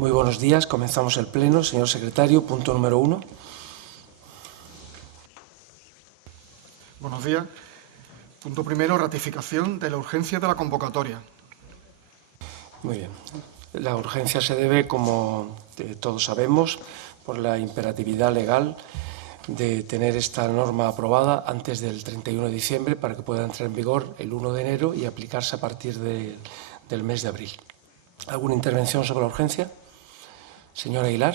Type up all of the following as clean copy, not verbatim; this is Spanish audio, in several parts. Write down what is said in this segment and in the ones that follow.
Muy buenos días. Comenzamos el pleno. Señor secretario, punto número 1. Buenos días. Punto primero, ratificación de la urgencia de la convocatoria. Muy bien. La urgencia se debe, como todos sabemos, por la imperatividad legal de tener esta norma aprobada antes del 31 de diciembre para que pueda entrar en vigor el 1 de enero y aplicarse a partir del mes de abril. ¿Alguna intervención sobre la urgencia? Señor Aguilar.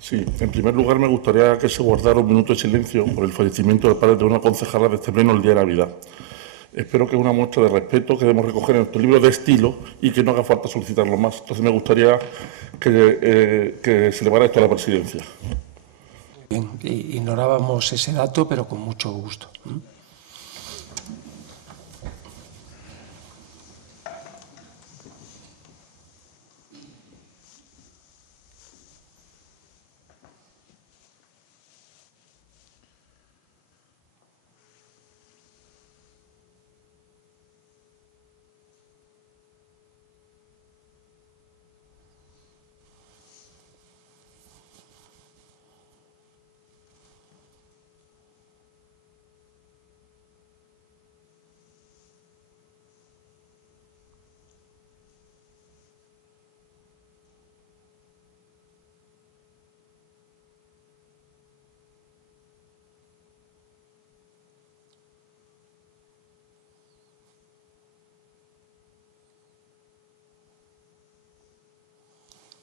Sí, en primer lugar me gustaría que se guardara un minuto de silencio por el fallecimiento del padre de una concejala de este pleno el día de Navidad. Espero que es una muestra de respeto que debemos recoger en nuestro libro de estilo y que no haga falta solicitarlo más. Entonces me gustaría que se elevara esto a la presidencia. Bien, ignorábamos ese dato, pero con mucho gusto.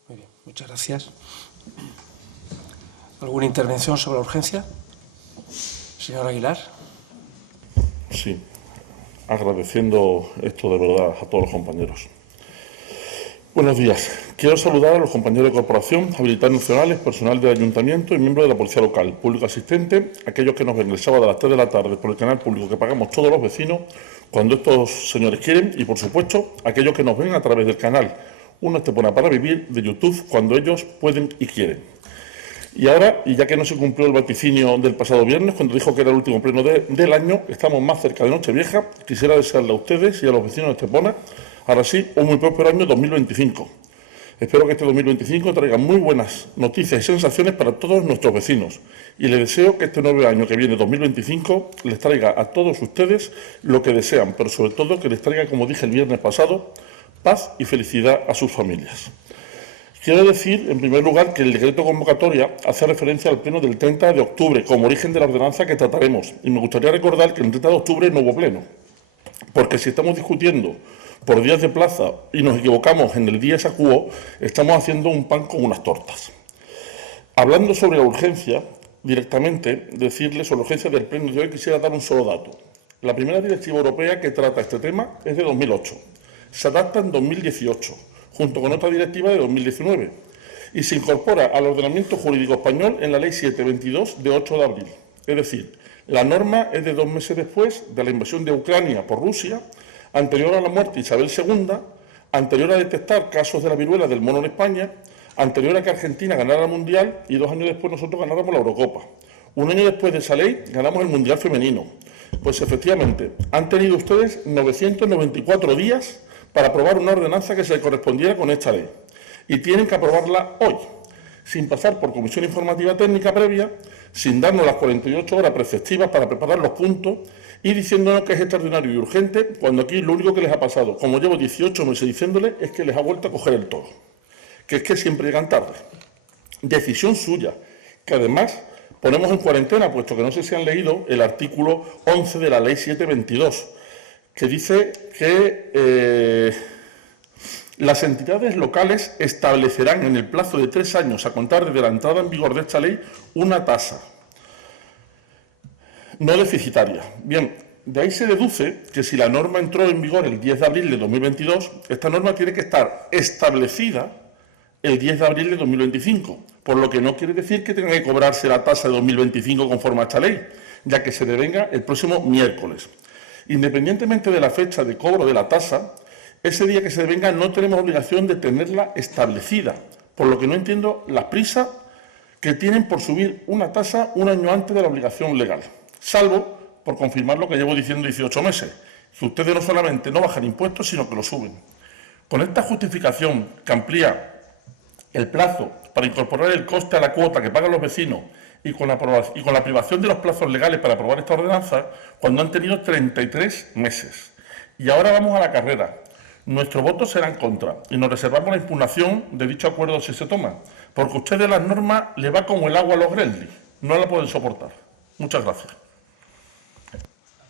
Muy bien, muchas gracias. ¿Alguna intervención sobre la urgencia? Señor Aguilar. Sí, agradeciendo esto de verdad a todos los compañeros. Buenos días. Quiero saludar a los compañeros de corporación, habilitados nacionales, personal del ayuntamiento y miembros de la policía local, público asistente, aquellos que nos ven el sábado a las 3 de la tarde por el canal público que pagamos todos los vecinos cuando estos señores quieren y, por supuesto, aquellos que nos ven a través del canal Uno Estepona para Vivir de YouTube cuando ellos pueden y quieren. Y ahora, y ya que no se cumplió el vaticinio del pasado viernes, cuando dijo que era el último pleno del año, estamos más cerca de Nochevieja, quisiera desearle a ustedes y a los vecinos de Estepona, ahora sí, un muy próspero año 2025. Espero que este 2025 traiga muy buenas noticias y sensaciones para todos nuestros vecinos. Y les deseo que este nuevo año que viene, 2025, les traiga a todos ustedes lo que desean, pero sobre todo que les traiga, como dije el viernes pasado, paz y felicidad a sus familias. Quiero decir, en primer lugar, que el decreto convocatoria hace referencia al pleno del 30 de octubre como origen de la ordenanza que trataremos. Y me gustaría recordar que el 30 de octubre no hubo pleno. Porque si estamos discutiendo por días de plaza y nos equivocamos en el día ex aequo, estamos haciendo un pan con unas tortas. Hablando sobre la urgencia, directamente, decirles sobre la urgencia del pleno de hoy, quisiera dar un solo dato. La primera directiva europea que trata este tema es de 2008. Se adapta en 2018, junto con otra directiva de 2019, y se incorpora al ordenamiento jurídico español en la Ley 722 de 8 de abril. Es decir, la norma es de 2 meses después de la invasión de Ucrania por Rusia, anterior a la muerte de Isabel II, anterior a detectar casos de la viruela del mono en España, anterior a que Argentina ganara el Mundial y 2 años después nosotros ganáramos la Eurocopa. Un año después de esa ley ganamos el Mundial femenino. Pues efectivamente, han tenido ustedes 994 días para aprobar una ordenanza que se correspondiera con esta ley. Y tienen que aprobarla hoy, sin pasar por comisión informativa técnica previa, sin darnos las 48 horas preceptivas para preparar los puntos y diciéndonos que es extraordinario y urgente, cuando aquí lo único que les ha pasado, como llevo 18 meses diciéndoles, es que les ha vuelto a coger el toro. Que es que siempre llegan tarde. Decisión suya, que además ponemos en cuarentena, puesto que no sé si han leído el artículo 11 de la Ley 722, que dice que las entidades locales establecerán en el plazo de 3 años a contar desde la entrada en vigor de esta ley una tasa no deficitaria. Bien, de ahí se deduce que si la norma entró en vigor el 10 de abril de 2022, esta norma tiene que estar establecida el 10 de abril de 2025, por lo que no quiere decir que tenga que cobrarse la tasa de 2025 conforme a esta ley, ya que se devenga el próximo miércoles. Independientemente de la fecha de cobro de la tasa, ese día que se devenga no tenemos obligación de tenerla establecida, por lo que no entiendo la prisa que tienen por subir una tasa un año antes de la obligación legal, salvo por confirmar lo que llevo diciendo 18 meses, que ustedes no solamente no bajan impuestos, sino que lo suben. Con esta justificación que amplía el plazo para incorporar el coste a la cuota que pagan los vecinos y con la privación de los plazos legales para aprobar esta ordenanza, cuando han tenido 33 meses. Y ahora vamos a la carrera. Nuestro voto será en contra y nos reservamos la impugnación de dicho acuerdo si se toma, porque a ustedes las normas le va como el agua a los Grelli, no la pueden soportar. Muchas gracias.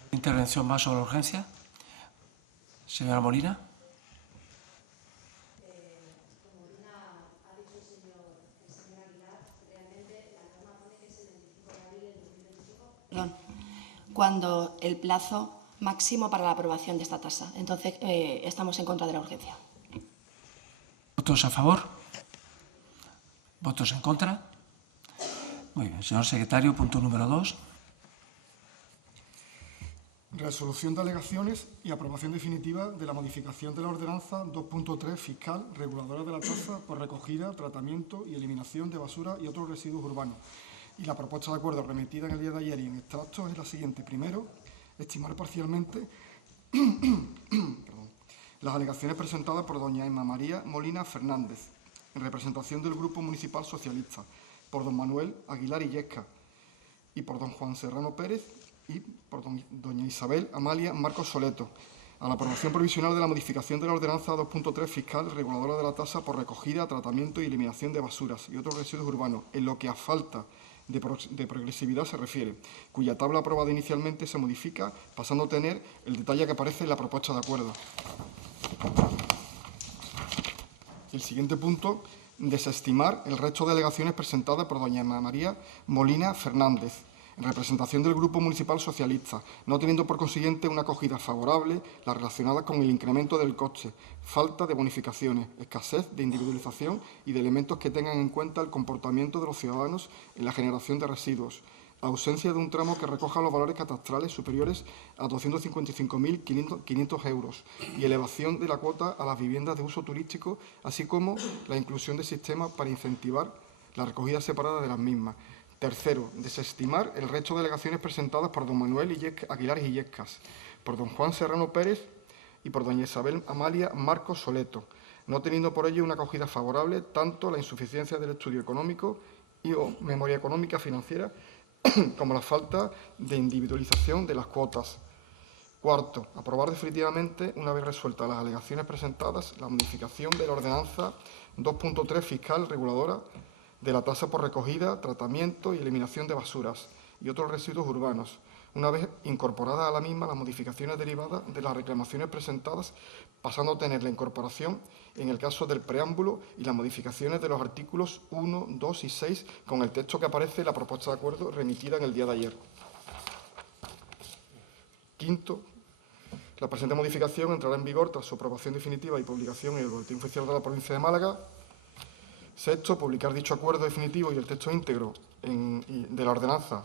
¿Intervención más sobre la urgencia? Señora Molina. Cuando el plazo máximo para la aprobación de esta tasa. Entonces, estamos en contra de la urgencia. ¿Votos a favor? ¿Votos en contra? Muy bien. Señor secretario, punto número 2. Resolución de alegaciones y aprobación definitiva de la modificación de la ordenanza 2.3 fiscal reguladora de la tasa por recogida, tratamiento y eliminación de basura y otros residuos urbanos. Y la propuesta de acuerdo remitida en el día de ayer y en extractos es la siguiente. Primero, estimar parcialmente las alegaciones presentadas por doña Emma María Molina Fernández, en representación del Grupo Municipal Socialista, por don Manuel Aguilar Illescas y por don Juan Serrano Pérez y por doña Isabel Amalia Marcos Soleto, a la aprobación provisional de la modificación de la ordenanza 2.3 fiscal reguladora de la tasa por recogida, tratamiento y eliminación de basuras y otros residuos urbanos, en lo que a falta de progresividad se refiere, cuya tabla aprobada inicialmente se modifica, pasando a tener el detalle que aparece en la propuesta de acuerdo. El siguiente punto, desestimar el resto de alegaciones presentadas por doña Emma María Molina Fernández, en representación del Grupo Municipal Socialista, no teniendo por consiguiente una acogida favorable las relacionadas con el incremento del coste, falta de bonificaciones, escasez de individualización y de elementos que tengan en cuenta el comportamiento de los ciudadanos en la generación de residuos, ausencia de un tramo que recoja los valores catastrales superiores a 255.500 euros y elevación de la cuota a las viviendas de uso turístico, así como la inclusión de sistemas para incentivar la recogida separada de las mismas. Tercero, desestimar el resto de alegaciones presentadas por don Manuel Aguilar Illescas, por don Juan Serrano Pérez y por doña Isabel Amalia Marcos Soleto, no teniendo por ello una acogida favorable tanto la insuficiencia del estudio económico y o memoria económica financiera como la falta de individualización de las cuotas. Cuarto, aprobar definitivamente, una vez resueltas las alegaciones presentadas, la modificación de la ordenanza 2.3 fiscal reguladora de la tasa por recogida, tratamiento y eliminación de basuras y otros residuos urbanos, una vez incorporadas a la misma las modificaciones derivadas de las reclamaciones presentadas, pasando a tener la incorporación en el caso del preámbulo y las modificaciones de los artículos 1, 2 y 6 con el texto que aparece en la propuesta de acuerdo remitida en el día de ayer. Quinto, la presente modificación entrará en vigor tras su aprobación definitiva y publicación en el Boletín Oficial de la Provincia de Málaga. Sexto, publicar dicho acuerdo definitivo y el texto íntegro de la ordenanza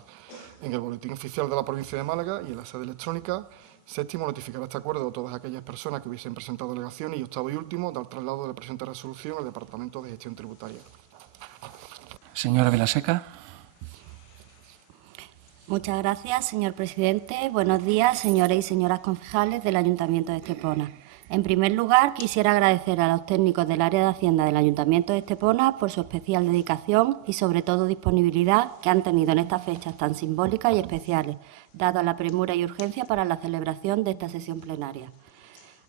en el Boletín Oficial de la Provincia de Málaga y en la sede electrónica. Séptimo, notificar este acuerdo a todas aquellas personas que hubiesen presentado alegaciones. Y octavo y último, dar traslado de la presente resolución al Departamento de Gestión Tributaria. Señora Vilaseca. Muchas gracias, señor presidente. Buenos días, señores y señoras concejales del Ayuntamiento de Estepona. En primer lugar, quisiera agradecer a los técnicos del área de Hacienda del Ayuntamiento de Estepona por su especial dedicación y, sobre todo, disponibilidad que han tenido en estas fechas tan simbólicas y especiales, dada la premura y urgencia para la celebración de esta sesión plenaria.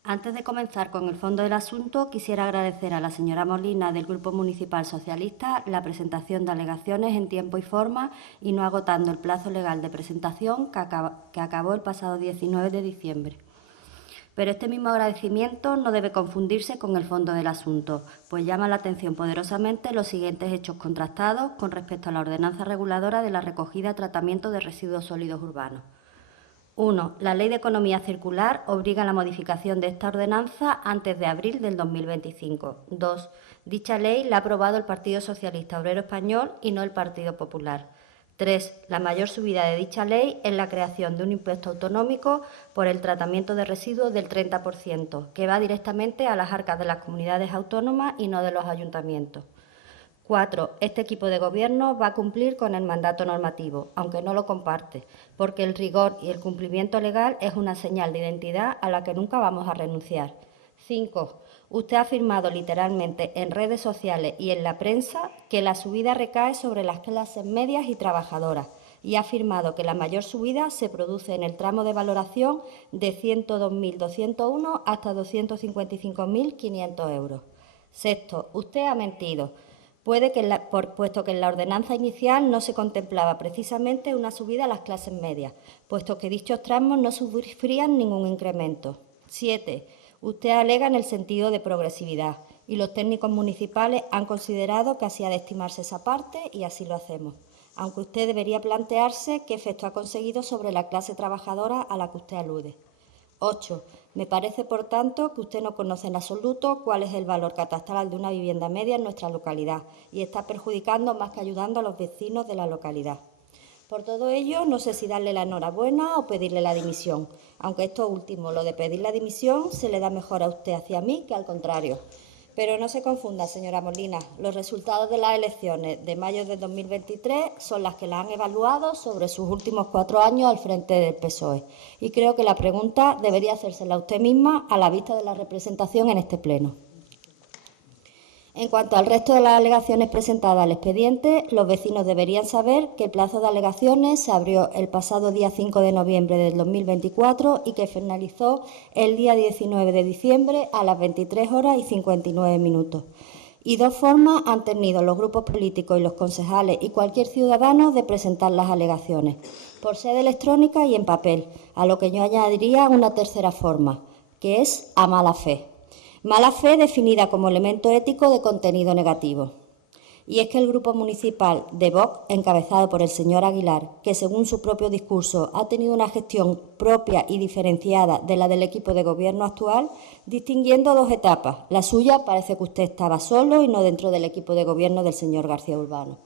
Antes de comenzar con el fondo del asunto, quisiera agradecer a la señora Molina del Grupo Municipal Socialista la presentación de alegaciones en tiempo y forma y no agotando el plazo legal de presentación que acabó el pasado 19 de diciembre. Pero este mismo agradecimiento no debe confundirse con el fondo del asunto, pues llama la atención poderosamente los siguientes hechos contrastados con respecto a la ordenanza reguladora de la recogida y tratamiento de residuos sólidos urbanos. 1. La Ley de Economía Circular obliga a la modificación de esta ordenanza antes de abril del 2025. 2. Dicha ley la ha aprobado el Partido Socialista Obrero Español y no el Partido Popular. 3. La mayor subida de dicha ley es la creación de un impuesto autonómico por el tratamiento de residuos del 30%, que va directamente a las arcas de las comunidades autónomas y no de los ayuntamientos. 4. Este equipo de gobierno va a cumplir con el mandato normativo, aunque no lo comparte, porque el rigor y el cumplimiento legal es una señal de identidad a la que nunca vamos a renunciar. 5. Usted ha afirmado literalmente en redes sociales y en la prensa que la subida recae sobre las clases medias y trabajadoras y ha afirmado que la mayor subida se produce en el tramo de valoración de 102.201 hasta 255.500 euros. 6. Usted ha mentido, puesto que en la ordenanza inicial no se contemplaba precisamente una subida a las clases medias, puesto que dichos tramos no sufrían ningún incremento. 7. Usted alega en el sentido de progresividad y los técnicos municipales han considerado que así ha de estimarse esa parte y así lo hacemos, aunque usted debería plantearse qué efecto ha conseguido sobre la clase trabajadora a la que usted alude. 8. Me parece, por tanto, que usted no conoce en absoluto cuál es el valor catastral de una vivienda media en nuestra localidad y está perjudicando más que ayudando a los vecinos de la localidad. Por todo ello, no sé si darle la enhorabuena o pedirle la dimisión, aunque esto último, lo de pedir la dimisión, se le da mejor a usted hacia mí que al contrario. Pero no se confunda, señora Molina, los resultados de las elecciones de mayo de 2023 son las que la han evaluado sobre sus últimos 4 años al frente del PSOE. Y creo que la pregunta debería hacérsela a usted misma a la vista de la representación en este pleno. En cuanto al resto de las alegaciones presentadas al expediente, los vecinos deberían saber que el plazo de alegaciones se abrió el pasado día 5 de noviembre del 2024 y que finalizó el día 19 de diciembre a las 23 horas y 59 minutos. Y 2 formas han tenido los grupos políticos y los concejales y cualquier ciudadano de presentar las alegaciones, por sede electrónica y en papel, a lo que yo añadiría una tercera forma, que es a mala fe. Mala fe definida como elemento ético de contenido negativo. Y es que el Grupo Municipal de Vox, encabezado por el señor Aguilar, que según su propio discurso ha tenido una gestión propia y diferenciada de la del equipo de gobierno actual, distinguiendo 2 etapas. La suya parece que usted estaba solo y no dentro del equipo de gobierno del señor García Urbano.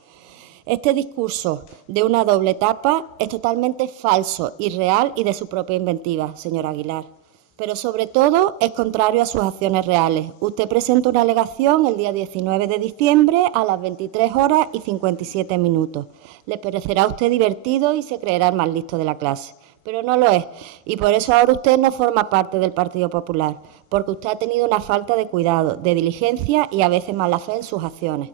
Este discurso de una doble etapa es totalmente falso, irreal y de su propia inventiva, señor Aguilar. Pero sobre todo es contrario a sus acciones reales. Usted presentó una alegación el día 19 de diciembre a las 23 horas y 57 minutos. Le parecerá a usted divertido y se creerá el más listo de la clase. Pero no lo es. Y por eso ahora usted no forma parte del Partido Popular, porque usted ha tenido una falta de cuidado, de diligencia y a veces mala fe en sus acciones.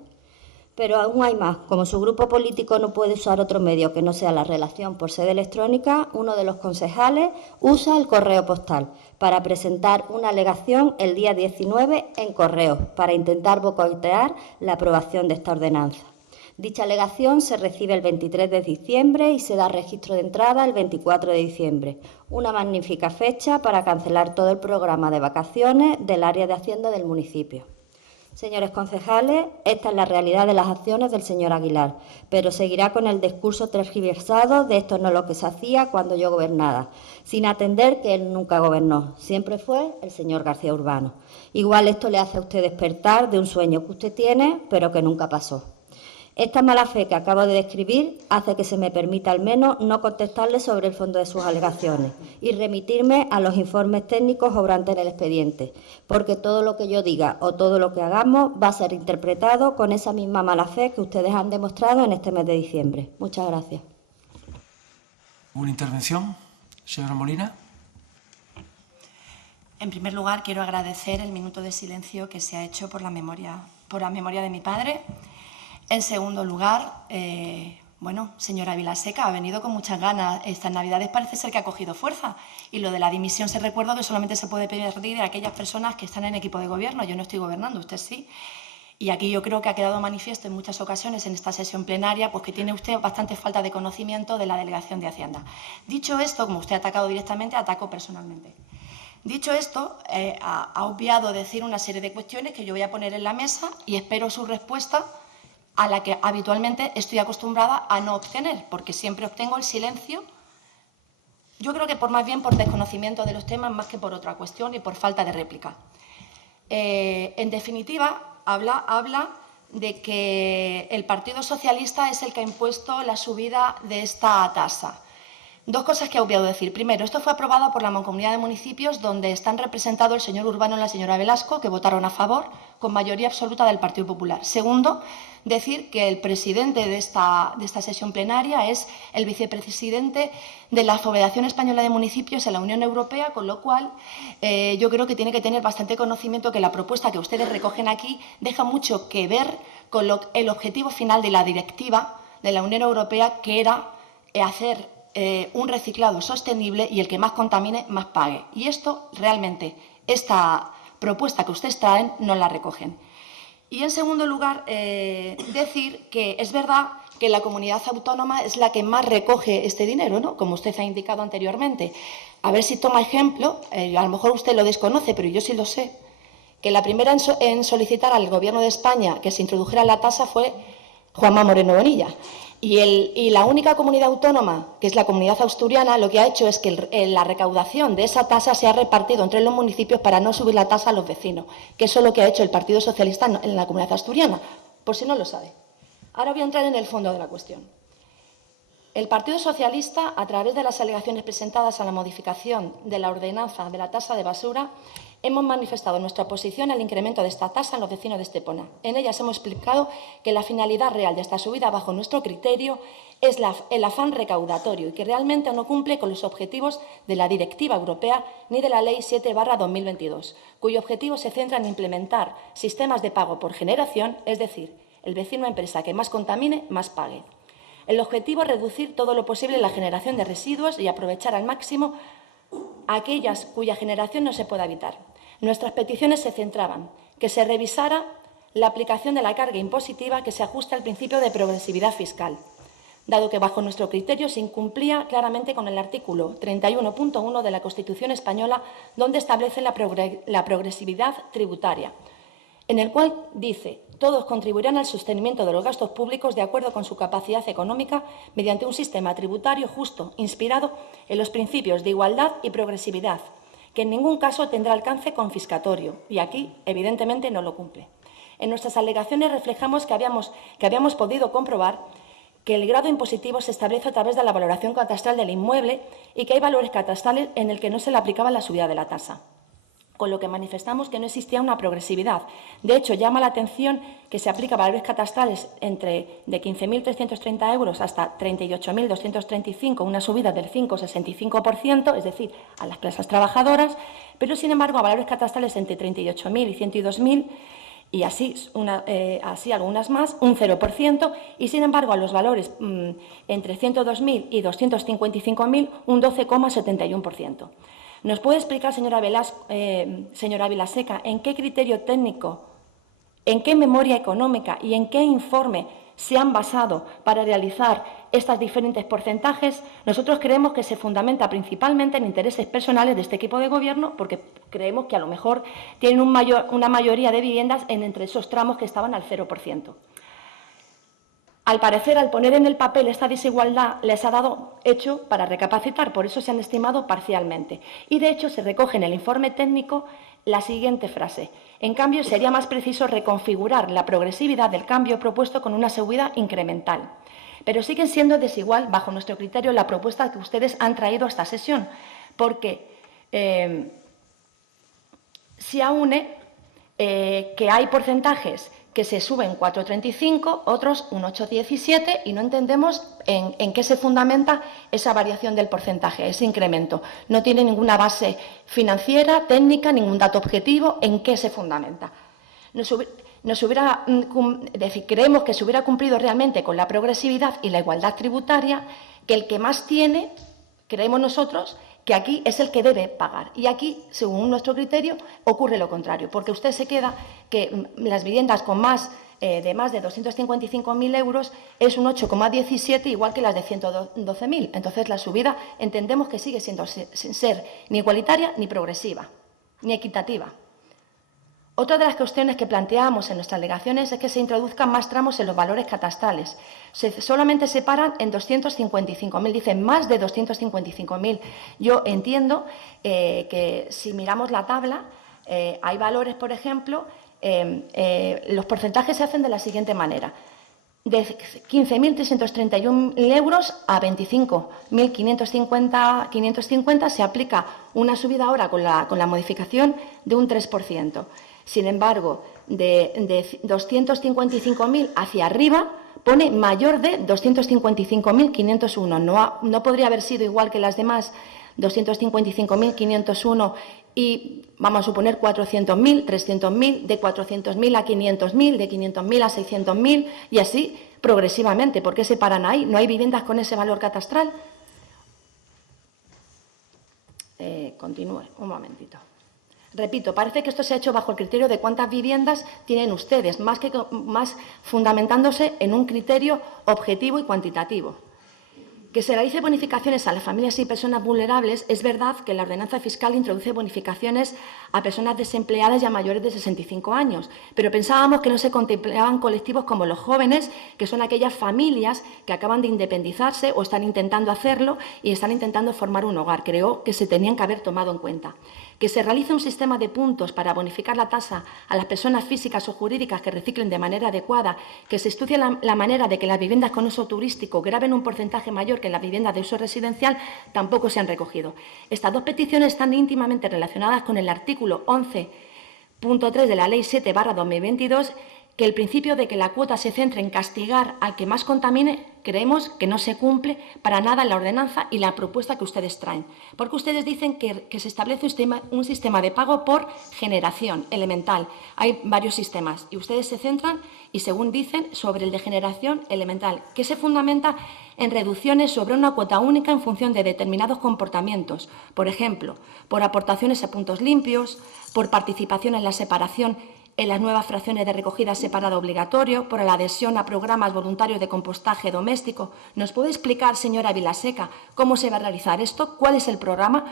Pero aún hay más. Como su grupo político no puede usar otro medio que no sea la relación por sede electrónica, uno de los concejales usa el correo postal para presentar una alegación el día 19 en correo para intentar boicotear la aprobación de esta ordenanza. Dicha alegación se recibe el 23 de diciembre y se da registro de entrada el 24 de diciembre. Una magnífica fecha para cancelar todo el programa de vacaciones del área de Hacienda del municipio. Señores concejales, esta es la realidad de las acciones del señor Aguilar, pero seguirá con el discurso tergiversado de esto no es lo que se hacía cuando yo gobernaba, sin atender que él nunca gobernó, siempre fue el señor García Urbano. Igual esto le hace a usted despertar de un sueño que usted tiene, pero que nunca pasó. Esta mala fe que acabo de describir hace que se me permita al menos no contestarle sobre el fondo de sus alegaciones y remitirme a los informes técnicos obrantes en el expediente, porque todo lo que yo diga o todo lo que hagamos va a ser interpretado con esa misma mala fe que ustedes han demostrado en este mes de diciembre. Muchas gracias. ¿Una intervención, señora Molina? En primer lugar, quiero agradecer el minuto de silencio que se ha hecho por la memoria de mi padre. En segundo lugar, señora Vilaseca, ha venido con muchas ganas. Estas Navidades parece ser que ha cogido fuerza. Y lo de la dimisión se recuerda que solamente se puede pedir de aquellas personas que están en equipo de gobierno. Yo no estoy gobernando, usted sí. Y aquí yo creo que ha quedado manifiesto en muchas ocasiones en esta sesión plenaria pues que tiene usted bastante falta de conocimiento de la Delegación de Hacienda. Dicho esto, como usted ha atacado directamente, ataco personalmente. Dicho esto, ha obviado decir una serie de cuestiones que yo voy a poner en la mesa y espero su respuesta, a la que habitualmente estoy acostumbrada a no obtener, porque siempre obtengo el silencio. Yo creo que más bien por desconocimiento de los temas más que por otra cuestión y por falta de réplica. En definitiva, habla de que el Partido Socialista es el que ha impuesto la subida de esta tasa. Dos cosas que he obviado decir. Primero, esto fue aprobado por la Mancomunidad de Municipios, donde están representados el señor Urbano y la señora Velasco, que votaron a favor, con mayoría absoluta del Partido Popular. Segundo, decir que el presidente de esta sesión plenaria es el vicepresidente de la Federación Española de Municipios en la Unión Europea, con lo cual yo creo que tiene que tener bastante conocimiento que la propuesta que ustedes recogen aquí deja mucho que ver con el objetivo final de la directiva de la Unión Europea, que era hacer un reciclado sostenible y el que más contamine, más pague. Y esto realmente, esta propuesta que ustedes traen, no la recogen. Y en segundo lugar, decir que es verdad que la comunidad autónoma es la que más recoge este dinero, ¿no? Como usted ha indicado anteriormente. A ver si toma ejemplo, a lo mejor usted lo desconoce, pero yo sí lo sé, que la primera en solicitar al Gobierno de España que se introdujera la tasa fue Juanma Moreno Bonilla. Y la única comunidad autónoma, que es la comunidad asturiana, lo que ha hecho es que la recaudación de esa tasa se ha repartido entre los municipios para no subir la tasa a los vecinos, que eso es lo que ha hecho el Partido Socialista en la comunidad asturiana, por si no lo sabe. Ahora voy a entrar en el fondo de la cuestión. El Partido Socialista, a través de las alegaciones presentadas a la modificación de la ordenanza de la tasa de basura, hemos manifestado nuestra oposición al incremento de esta tasa en los vecinos de Estepona. En ellas hemos explicado que la finalidad real de esta subida, bajo nuestro criterio, es el afán recaudatorio y que realmente no cumple con los objetivos de la Directiva Europea ni de la Ley 7/2022, cuyo objetivo se centra en implementar sistemas de pago por generación, es decir, el vecino o empresa que más contamine, más pague. El objetivo es reducir todo lo posible la generación de residuos y aprovechar al máximo aquellas cuya generación no se pueda evitar. Nuestras peticiones se centraban que se revisara la aplicación de la carga impositiva que se ajusta al principio de progresividad fiscal, dado que bajo nuestro criterio se incumplía claramente con el artículo 31.1 de la Constitución española, donde establece la progresividad tributaria, en el cual dice: todos contribuirán al sostenimiento de los gastos públicos de acuerdo con su capacidad económica mediante un sistema tributario justo, inspirado en los principios de igualdad y progresividad, que en ningún caso tendrá alcance confiscatorio, y aquí, evidentemente, no lo cumple. En nuestras alegaciones reflejamos que habíamos podido comprobar que el grado impositivo se establece a través de la valoración catastral del inmueble y que hay valores catastrales en el que no se le aplicaba la subida de la tasa, con lo que manifestamos que no existía una progresividad. De hecho, llama la atención que se aplica valores catastrales de 15.330 euros hasta 38.235, una subida del 5,65%, es decir, a las clases trabajadoras, pero, sin embargo, a valores catastrales entre 38.000 y 102.000, y así algunas más, un 0%, y, sin embargo, a los valores entre 102.000 y 255.000, un 12,71%. ¿Nos puede explicar, señora Vilaseca, en qué criterio técnico, en qué memoria económica y en qué informe se han basado para realizar estos diferentes porcentajes? Nosotros creemos que se fundamenta principalmente en intereses personales de este equipo de gobierno, porque creemos que a lo mejor tienen una mayoría de viviendas entre esos tramos que estaban al 0%. Al parecer, al poner en el papel esta desigualdad, les ha dado hecho para recapacitar, por eso se han estimado parcialmente. Y, de hecho, se recoge en el informe técnico la siguiente frase: en cambio, sería más preciso reconfigurar la progresividad del cambio propuesto con una subida incremental. Pero siguen siendo desigual, bajo nuestro criterio, la propuesta que ustedes han traído a esta sesión, porque se aúne que hay porcentajes que se suben 4,35, otros un 8,17, y no entendemos en qué se fundamenta esa variación del porcentaje, ese incremento. No tiene ninguna base financiera, técnica, ningún dato objetivo. ¿En qué se fundamenta? Creemos que se hubiera cumplido realmente con la progresividad y la igualdad tributaria, que el que más tiene, creemos nosotros, que aquí es el que debe pagar. Y aquí, según nuestro criterio, ocurre lo contrario, porque usted se queda que las viviendas con más de 255.000 euros es un 8,17, igual que las de 112.000. Entonces, la subida entendemos que sigue sin ser ni igualitaria ni progresiva, ni equitativa. Otra de las cuestiones que planteamos en nuestras alegaciones es que se introduzcan más tramos en los valores catastrales. Solamente se paran en 255.000, dicen más de 255.000. Yo entiendo que si miramos la tabla, hay valores, por ejemplo, los porcentajes se hacen de la siguiente manera. de 15.331 euros a 25.550 se aplica una subida ahora con la modificación de un 3%. Sin embargo, de 255.000 hacia arriba pone mayor de 255.501. No podría haber sido igual que las demás 255.501 y vamos a suponer 400.000, 300.000, de 400.000 a 500.000, de 500.000 a 600.000 y así progresivamente. ¿Por qué se paran ahí? ¿No hay viviendas con ese valor catastral? Continúe, un momentito. Repito, parece que esto se ha hecho bajo el criterio de cuántas viviendas tienen ustedes, más fundamentándose en un criterio objetivo y cuantitativo. Que se realice bonificaciones a las familias y personas vulnerables, es verdad que la ordenanza fiscal introduce bonificaciones a personas desempleadas y a mayores de 65 años, pero pensábamos que no se contemplaban colectivos como los jóvenes, que son aquellas familias que acaban de independizarse o están intentando hacerlo y están intentando formar un hogar. Creo que se tenían que haber tomado en cuenta. Que se realice un sistema de puntos para bonificar la tasa a las personas físicas o jurídicas que reciclen de manera adecuada, que se estudie la manera de que las viviendas con uso turístico graben un porcentaje mayor que las viviendas de uso residencial, tampoco se han recogido. Estas dos peticiones están íntimamente relacionadas con el artículo 11.3 de la Ley 7/2022, que el principio de que la cuota se centre en castigar al que más contamine, creemos que no se cumple para nada en la ordenanza y la propuesta que ustedes traen. Porque ustedes dicen que se establece un sistema de pago por generación elemental. Hay varios sistemas y ustedes se centran, y según dicen, sobre el de generación elemental, que se fundamenta en reducciones sobre una cuota única en función de determinados comportamientos. Por ejemplo, por aportaciones a puntos limpios, por participación en la separación en las nuevas fracciones de recogida separada obligatorio, por la adhesión a programas voluntarios de compostaje doméstico. ¿Nos puede explicar, señora Vilaseca, cómo se va a realizar esto? ¿Cuál es el programa?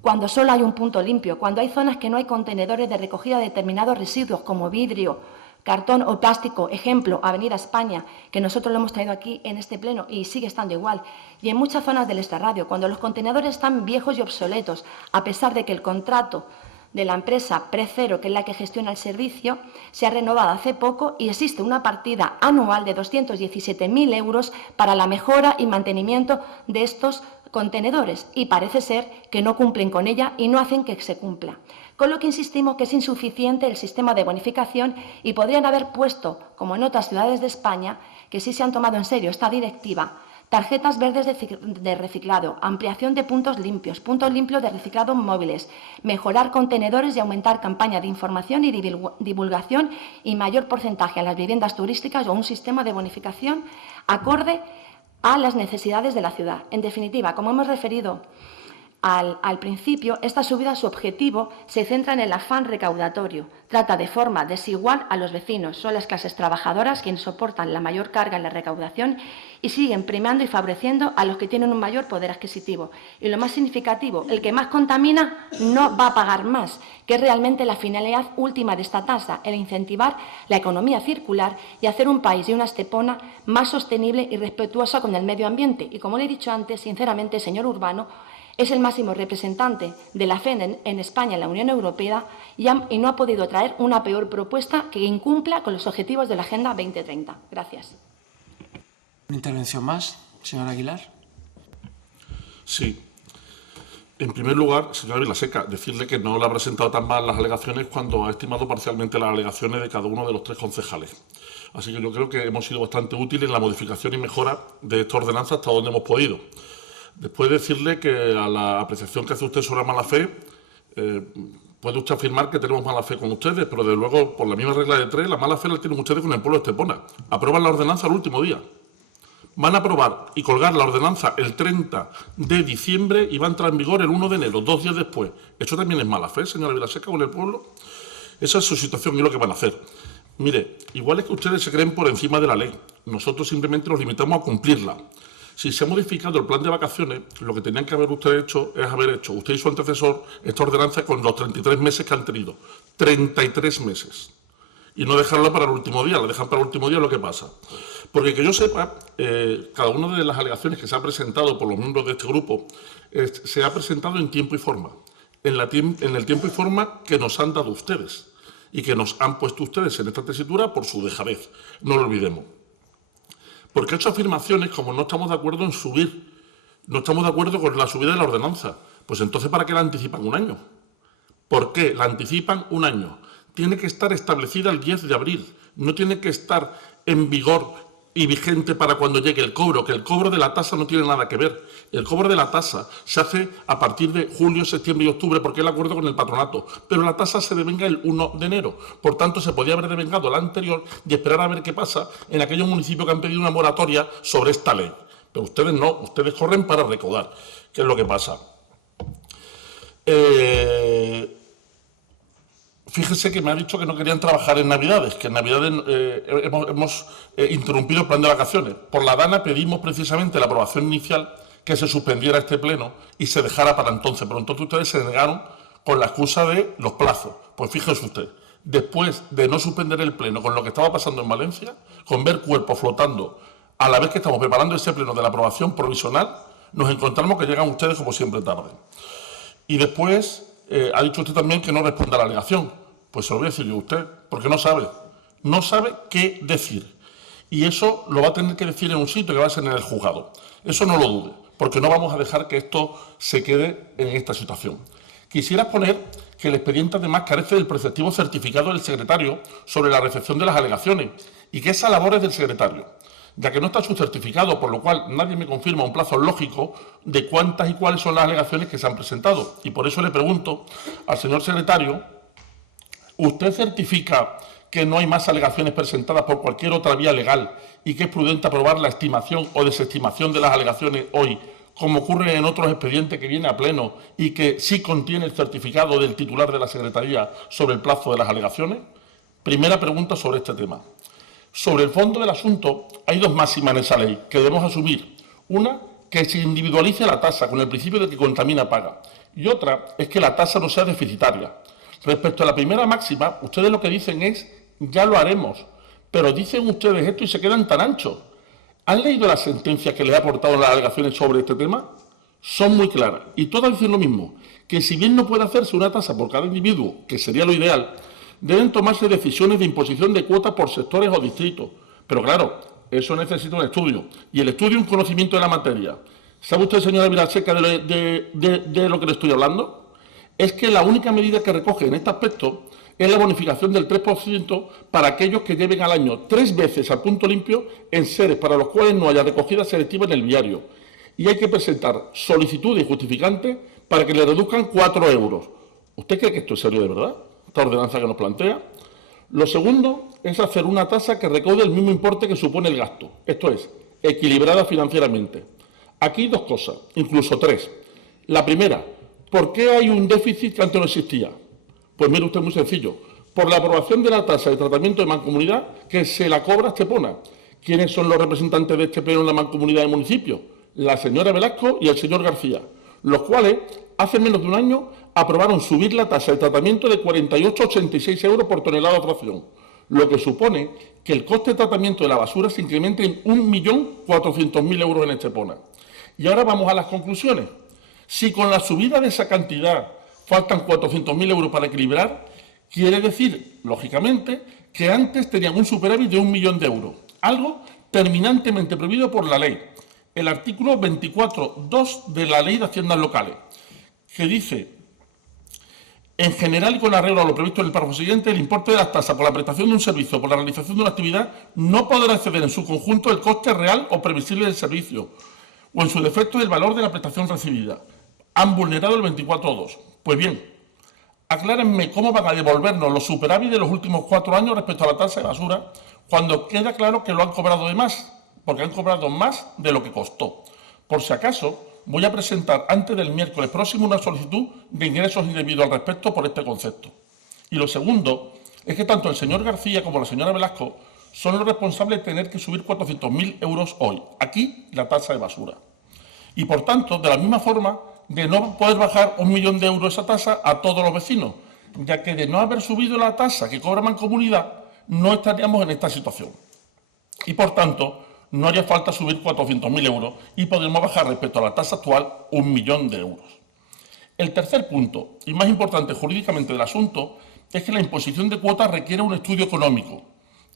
Cuando solo hay un punto limpio, cuando hay zonas que no hay contenedores de recogida de determinados residuos como vidrio, cartón o plástico, ejemplo, Avenida España, que nosotros lo hemos traído aquí en este pleno y sigue estando igual, y en muchas zonas del extrarradio, cuando los contenedores están viejos y obsoletos, a pesar de que el contrato de la empresa Precero, que es la que gestiona el servicio, se ha renovado hace poco y existe una partida anual de 217.000 euros para la mejora y mantenimiento de estos contenedores y parece ser que no cumplen con ella y no hacen que se cumpla. Con lo que insistimos que es insuficiente el sistema de bonificación y podrían haber puesto, como en otras ciudades de España, que sí se han tomado en serio esta directiva, tarjetas verdes de reciclado, ampliación de puntos limpios de reciclado móviles, mejorar contenedores y aumentar campaña de información y divulgación y mayor porcentaje a las viviendas turísticas o un sistema de bonificación acorde a las necesidades de la ciudad. En definitiva, como hemos referido al principio, esta subida, su objetivo se centra en el afán recaudatorio. Trata de forma desigual a los vecinos. Son las clases trabajadoras quienes soportan la mayor carga en la recaudación y siguen premiando y favoreciendo a los que tienen un mayor poder adquisitivo. Y lo más significativo, el que más contamina no va a pagar más, que es realmente la finalidad última de esta tasa, el incentivar la economía circular y hacer un país y una Estepona más sostenible y respetuosa con el medio ambiente. Y como le he dicho antes, sinceramente, señor Urbano, es el máximo representante de la FE en España, en la Unión Europea, y no ha podido traer una peor propuesta que incumpla con los objetivos de la Agenda 2030. Gracias. ¿Una intervención más, señora Aguilar? Sí. En primer lugar, señora Vilaseca, decirle que no le ha presentado tan mal las alegaciones cuando ha estimado parcialmente las alegaciones de cada uno de los 3 concejales. Así que yo creo que hemos sido bastante útiles en la modificación y mejora de esta ordenanza hasta donde hemos podido. Después decirle que a la apreciación que hace usted sobre la mala fe, puede usted afirmar que tenemos mala fe con ustedes, pero desde luego, por la misma regla de 3, la mala fe la tienen ustedes con el pueblo de Estepona. Aprueban la ordenanza el último día. Van a aprobar y colgar la ordenanza el 30 de diciembre y va a entrar en vigor el 1 de enero, 2 días después. ¿Eso también es mala fe, señora Vilaseca, con el pueblo? Esa es su situación y lo que van a hacer. Mire, igual es que ustedes se creen por encima de la ley. Nosotros simplemente nos limitamos a cumplirla. Si se ha modificado el plan de vacaciones, lo que tenían que haber ustedes hecho es haber hecho, usted y su antecesor, esta ordenanza con los 33 meses que han tenido. 33 meses. Y no dejarla para el último día, la dejan para el último día, lo que pasa. Porque que yo sepa, cada una de las alegaciones que se ha presentado por los miembros de este grupo se ha presentado en tiempo y forma. En el tiempo y forma que nos han dado ustedes y que nos han puesto ustedes en esta tesitura por su dejadez. No lo olvidemos. Porque he hecho afirmaciones como no estamos de acuerdo en subir, no estamos de acuerdo con la subida de la ordenanza. Pues entonces, ¿para qué la anticipan un año? ¿Por qué la anticipan un año? Tiene que estar establecida el 10 de abril, no tiene que estar en vigor y vigente para cuando llegue el cobro, que el cobro de la tasa no tiene nada que ver. El cobro de la tasa se hace a partir de julio, septiembre y octubre, porque es el acuerdo con el patronato, pero la tasa se devenga el 1 de enero. Por tanto, se podía haber devengado la anterior y esperar a ver qué pasa en aquellos municipios que han pedido una moratoria sobre esta ley. Pero ustedes no, ustedes corren para recaudar. ¿Qué es lo que pasa? Fíjese que me ha dicho que no querían trabajar en Navidades, que en Navidades hemos interrumpido el plan de vacaciones. Por la DANA pedimos precisamente la aprobación inicial, que se suspendiera este pleno y se dejara para entonces. Pero entonces ustedes se negaron con la excusa de los plazos. Pues fíjese usted, después de no suspender el pleno con lo que estaba pasando en Valencia, con ver cuerpos flotando a la vez que estamos preparando ese pleno de la aprobación provisional, nos encontramos que llegan ustedes como siempre tarde. Y después ha dicho usted también que no responde a la alegación. Pues se lo voy a decir yo a usted, porque no sabe qué decir. Y eso lo va a tener que decir en un sitio que va a ser en el juzgado. Eso no lo dude, porque no vamos a dejar que esto se quede en esta situación. Quisiera exponer que el expediente además carece del preceptivo certificado del secretario sobre la recepción de las alegaciones y que esa labor es del secretario, ya que no está su certificado, por lo cual nadie me confirma un plazo lógico de cuántas y cuáles son las alegaciones que se han presentado. Y por eso le pregunto al señor secretario, ¿usted certifica que no hay más alegaciones presentadas por cualquier otra vía legal y que es prudente aprobar la estimación o desestimación de las alegaciones hoy, como ocurre en otros expedientes que viene a pleno y que sí contiene el certificado del titular de la Secretaría sobre el plazo de las alegaciones? Primera pregunta sobre este tema. Sobre el fondo del asunto, hay dos máximas en esa ley que debemos asumir. Una, que se individualice la tasa con el principio de que contamina paga. Y otra es que la tasa no sea deficitaria. Respecto a la primera máxima, ustedes lo que dicen es, ya lo haremos. Pero dicen ustedes esto y se quedan tan anchos. ¿Han leído las sentencias que les ha aportado las alegaciones sobre este tema? Son muy claras. Y todas dicen lo mismo, que si bien no puede hacerse una tasa por cada individuo, que sería lo ideal, deben tomarse decisiones de imposición de cuotas por sectores o distritos. Pero claro, eso necesita un estudio. Y el estudio un conocimiento de la materia. ¿Sabe usted, señora Vilaseca, de lo que le estoy hablando? Es que la única medida que recoge en este aspecto es la bonificación del 3% para aquellos que lleven al año 3 veces al punto limpio en seres para los cuales no haya recogida selectiva en el viario. Y hay que presentar solicitudes y justificantes para que le reduzcan 4 euros. ¿Usted cree que esto es serio de verdad? Esta ordenanza que nos plantea. Lo segundo es hacer una tasa que recaude el mismo importe que supone el gasto. Esto es, equilibrada financieramente. Aquí dos cosas, incluso tres. La primera, ¿por qué hay un déficit que antes no existía? Pues mire usted, muy sencillo. Por la aprobación de la tasa de tratamiento de mancomunidad que se la cobra Estepona. ¿Quiénes son los representantes de este pleno en la mancomunidad de municipios? La señora Velasco y el señor García, los cuales hace menos de un año aprobaron subir la tasa de tratamiento de 48,86 euros por tonelada de fracción, lo que supone que el coste de tratamiento de la basura se incremente en 1.400.000 euros en Estepona. Y ahora vamos a las conclusiones. Si con la subida de esa cantidad faltan 400.000 euros para equilibrar, quiere decir, lógicamente, que antes tenían un superávit de 1 millón de euros, algo terminantemente prohibido por la ley. El artículo 24.2 de la Ley de Haciendas Locales, que dice, en general y con arreglo a lo previsto en el párrafo siguiente, el importe de las tasas por la prestación de un servicio o por la realización de una actividad no podrá exceder en su conjunto el coste real o previsible del servicio o en su defecto el valor de la prestación recibida. Han vulnerado el 24.2. Pues bien, aclárenme cómo van a devolvernos los superávit de los últimos 4 años respecto a la tasa de basura cuando queda claro que lo han cobrado de más, porque han cobrado más de lo que costó. Por si acaso, voy a presentar antes del miércoles próximo una solicitud de ingresos indebidos al respecto por este concepto. Y lo segundo es que tanto el señor García como la señora Velasco son los responsables de tener que subir 400.000 euros hoy, aquí la tasa de basura. Y por tanto, de la misma forma, de no poder bajar 1 millón de euros esa tasa a todos los vecinos, ya que de no haber subido la tasa que cobra Mancomunidad, no estaríamos en esta situación. Y por tanto, no haría falta subir 400.000 euros y podremos bajar respecto a la tasa actual 1 millón de euros. El tercer punto, y más importante jurídicamente del asunto, es que la imposición de cuotas requiere un estudio económico.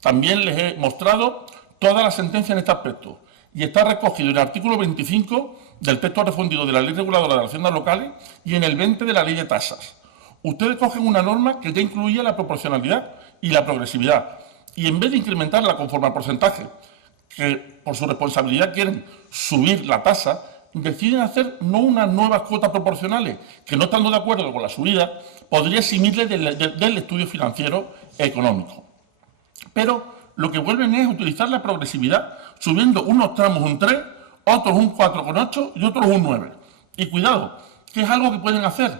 También les he mostrado toda la sentencia en este aspecto y está recogido en el artículo 25 del texto refundido de la Ley Reguladora de las Haciendas Locales y en el 20 de la Ley de Tasas. Ustedes cogen una norma que ya incluía la proporcionalidad y la progresividad y en vez de incrementarla conforme al porcentaje, que por su responsabilidad quieren subir la tasa, deciden hacer no unas nuevas cuotas proporcionales, que no estando de acuerdo con la subida, podría eximirle del estudio financiero económico. Pero lo que vuelven es utilizar la progresividad, subiendo unos tramos un 3, otros un 4,8 y otros un 9. Y cuidado, que es algo que pueden hacer,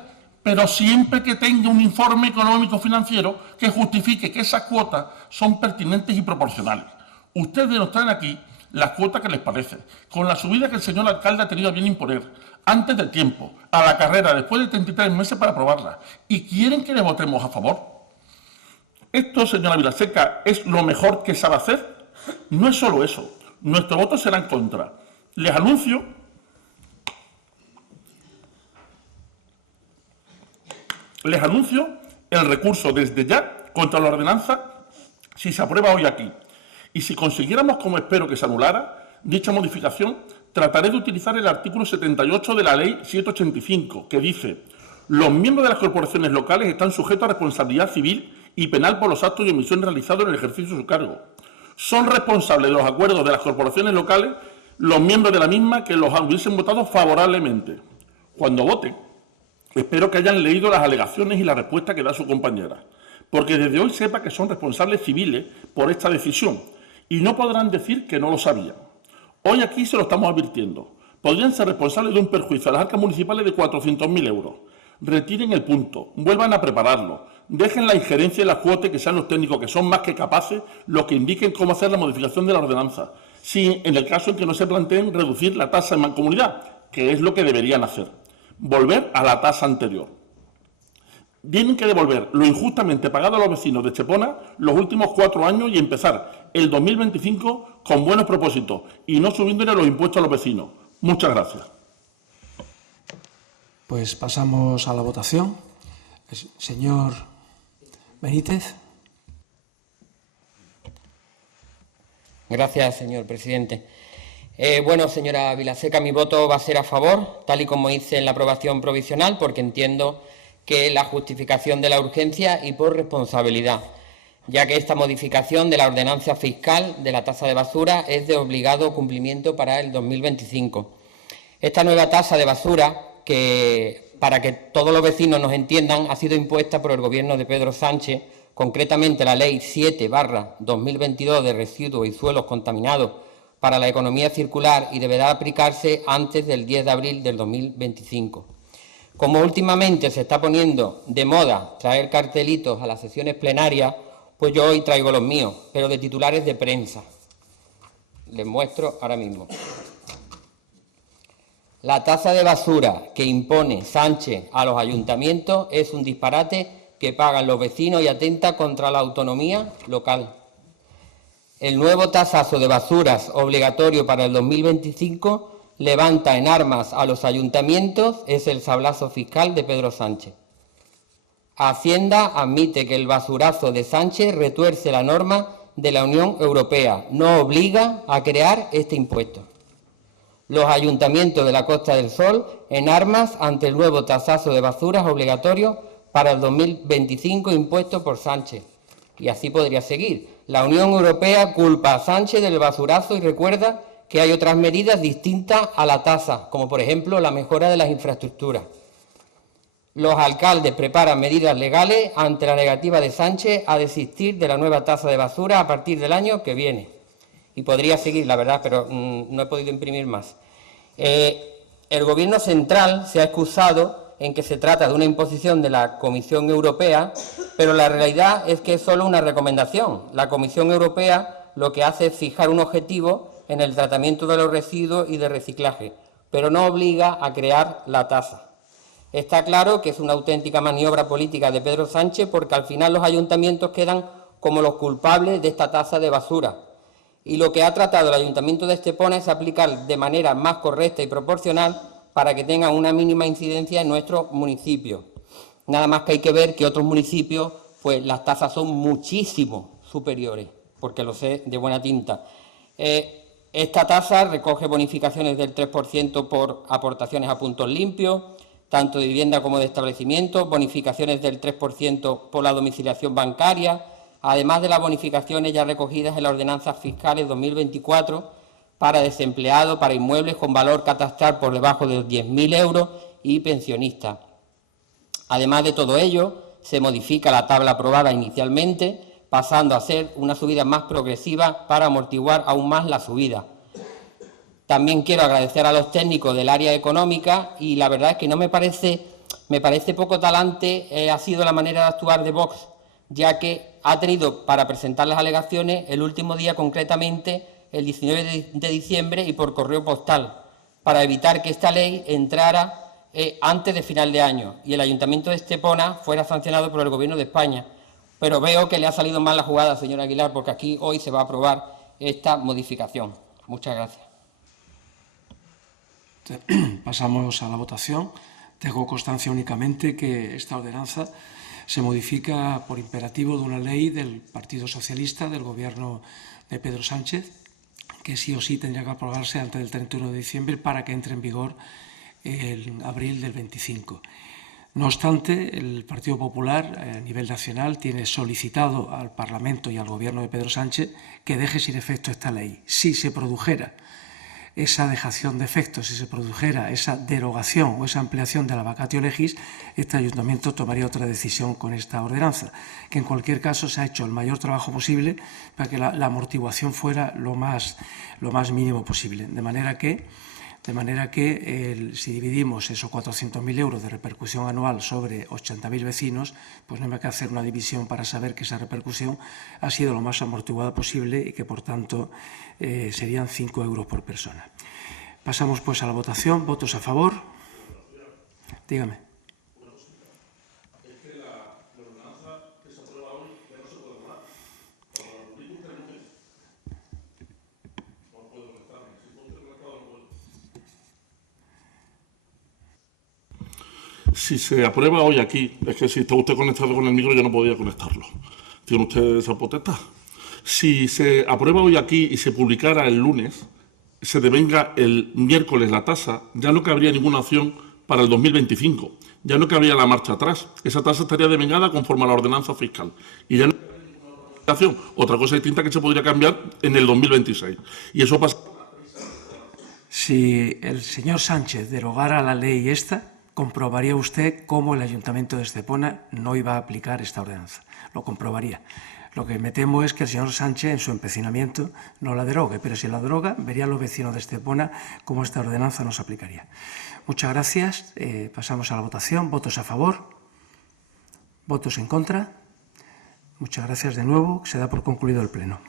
pero siempre que tenga un informe económico financiero que justifique que esas cuotas son pertinentes y proporcionales. Ustedes nos traen aquí las cuotas que les parece, con la subida que el señor alcalde ha tenido a bien imponer, antes del tiempo, a la carrera, después de 33 meses para aprobarla, y quieren que le votemos a favor. Esto, señora Vilaseca, es lo mejor que sabe hacer. No es solo eso, nuestro voto será en contra. Les anuncio el recurso desde ya contra la ordenanza si se aprueba hoy aquí. Y si consiguiéramos, como espero, que se anulara dicha modificación, trataré de utilizar el artículo 78 de la Ley 785, que dice: los miembros de las corporaciones locales están sujetos a responsabilidad civil y penal por los actos y omisiones realizados en el ejercicio de su cargo. Son responsables de los acuerdos de las corporaciones locales los miembros de la misma que los hubiesen votado favorablemente. Cuando voten, espero que hayan leído las alegaciones y la respuesta que da su compañera, porque desde hoy sepa que son responsables civiles por esta decisión y no podrán decir que no lo sabían. Hoy aquí se lo estamos advirtiendo. Podrían ser responsables de un perjuicio a las arcas municipales de 400.000 euros. Retiren el punto, vuelvan a prepararlo, dejen la injerencia en las cuotas, que sean los técnicos, que son más que capaces, los que indiquen cómo hacer la modificación de la ordenanza, si en el caso en que no se planteen reducir la tasa en mancomunidad, que es lo que deberían hacer, volver a la tasa anterior. Tienen que devolver lo injustamente pagado a los vecinos de Estepona los últimos 4 años y empezar el 2025 con buenos propósitos y no subiéndole los impuestos a los vecinos. Muchas gracias. Pues pasamos a la votación. Señor Benítez. Gracias, señor presidente. Bueno, señora Vilaseca, mi voto va a ser a favor, tal y como hice en la aprobación provisional, porque entiendo que la justificación de la urgencia y por responsabilidad, ya que esta modificación de la ordenanza fiscal de la tasa de basura es de obligado cumplimiento para el 2025. Esta nueva tasa de basura, que para que todos los vecinos nos entiendan, ha sido impuesta por el Gobierno de Pedro Sánchez, concretamente la Ley 7/2022 de residuos y suelos contaminados para la economía circular, y deberá aplicarse antes del 10 de abril del 2025. Como últimamente se está poniendo de moda traer cartelitos a las sesiones plenarias, pues yo hoy traigo los míos, pero de titulares de prensa. Les muestro ahora mismo. La tasa de basura que impone Sánchez a los ayuntamientos es un disparate que pagan los vecinos y atenta contra la autonomía local. El nuevo tasazo de basuras obligatorio para el 2025 levanta en armas a los ayuntamientos, es el sablazo fiscal de Pedro Sánchez. Hacienda admite que el basurazo de Sánchez retuerce la norma de la Unión Europea, no obliga a crear este impuesto. Los ayuntamientos de la Costa del Sol en armas ante el nuevo tasazo de basuras obligatorio para el 2025 impuesto por Sánchez. Y así podría seguir. La Unión Europea culpa a Sánchez del basurazo y recuerda que hay otras medidas distintas a la tasa, como por ejemplo la mejora de las infraestructuras. Los alcaldes preparan medidas legales ante la negativa de Sánchez a desistir de la nueva tasa de basura a partir del año que viene. Y podría seguir, la verdad, pero no he podido imprimir más. El Gobierno central se ha excusado en que se trata de una imposición de la Comisión Europea, pero la realidad es que es solo una recomendación. La Comisión Europea lo que hace es fijar un objetivo en el tratamiento de los residuos y de reciclaje, pero no obliga a crear la tasa. Está claro que es una auténtica maniobra política de Pedro Sánchez, porque al final los ayuntamientos quedan como los culpables de esta tasa de basura. Y lo que ha tratado el Ayuntamiento de Estepona es aplicar de manera más correcta y proporcional para que tengan una mínima incidencia en nuestro municipio. Nada más que hay que ver que otros municipios, pues las tasas son muchísimo superiores, porque lo sé de buena tinta. Esta tasa recoge bonificaciones del 3% por aportaciones a puntos limpios, tanto de vivienda como de establecimientos, bonificaciones del 3% por la domiciliación bancaria, además de las bonificaciones ya recogidas en las ordenanzas fiscales 2024 para desempleados, para inmuebles con valor catastral por debajo de los 10.000 euros y pensionistas. Además de todo ello, se modifica la tabla aprobada inicialmente, pasando a ser una subida más progresiva para amortiguar aún más la subida. También quiero agradecer a los técnicos del área económica y la verdad es que me parece poco talante ha sido la manera de actuar de Vox, ya que ha tenido para presentar las alegaciones el último día, concretamente el 19 de diciembre y por correo postal, para evitar que esta ley entrara antes de final de año y el Ayuntamiento de Estepona fuera sancionado por el Gobierno de España. Pero veo que le ha salido mal la jugada, señor Aguilar, porque aquí hoy se va a aprobar esta modificación. Muchas gracias. Pasamos a la votación. Dejo constancia únicamente que esta ordenanza se modifica por imperativo de una ley del Partido Socialista, del Gobierno de Pedro Sánchez, que sí o sí tendría que aprobarse antes del 31 de diciembre para que entre en vigor en abril del 25. No obstante, el Partido Popular a nivel nacional tiene solicitado al Parlamento y al Gobierno de Pedro Sánchez que deje sin efecto esta ley. Si se produjera esa dejación de efecto, si se produjera esa derogación o esa ampliación de la vacatio legis, este Ayuntamiento tomaría otra decisión con esta ordenanza, que en cualquier caso se ha hecho el mayor trabajo posible para que la amortiguación fuera lo más mínimo posible. De manera que si dividimos esos 400.000 euros de repercusión anual sobre 80.000 vecinos, pues no hay que hacer una división para saber que esa repercusión ha sido lo más amortiguada posible y que, por tanto, serían 5 euros por persona. Pasamos, pues, a la votación. ¿Votos a favor? Dígame. Si se aprueba hoy aquí, es que si está usted conectado con el micro yo no podía conectarlo. ¿Tiene usted esa potestad? Si se aprueba hoy aquí y se publicara el lunes, se devenga el miércoles la tasa, ya no cabría ninguna opción para el 2025. Ya no cabría la marcha atrás. Esa tasa estaría devengada conforme a la ordenanza fiscal. Y ya no cabría ninguna opción. Otra cosa distinta que se podría cambiar en el 2026. Y eso pasa. Si el señor Sánchez derogara la ley esta, comprobaría usted cómo el Ayuntamiento de Estepona no iba a aplicar esta ordenanza. Lo comprobaría. Lo que me temo es que el señor Sánchez, en su empecinamiento, no la derogue, pero si la deroga, verían los vecinos de Estepona cómo esta ordenanza no se aplicaría. Muchas gracias. Pasamos a la votación. ¿Votos a favor? ¿Votos en contra? Muchas gracias de nuevo. Se da por concluido el pleno.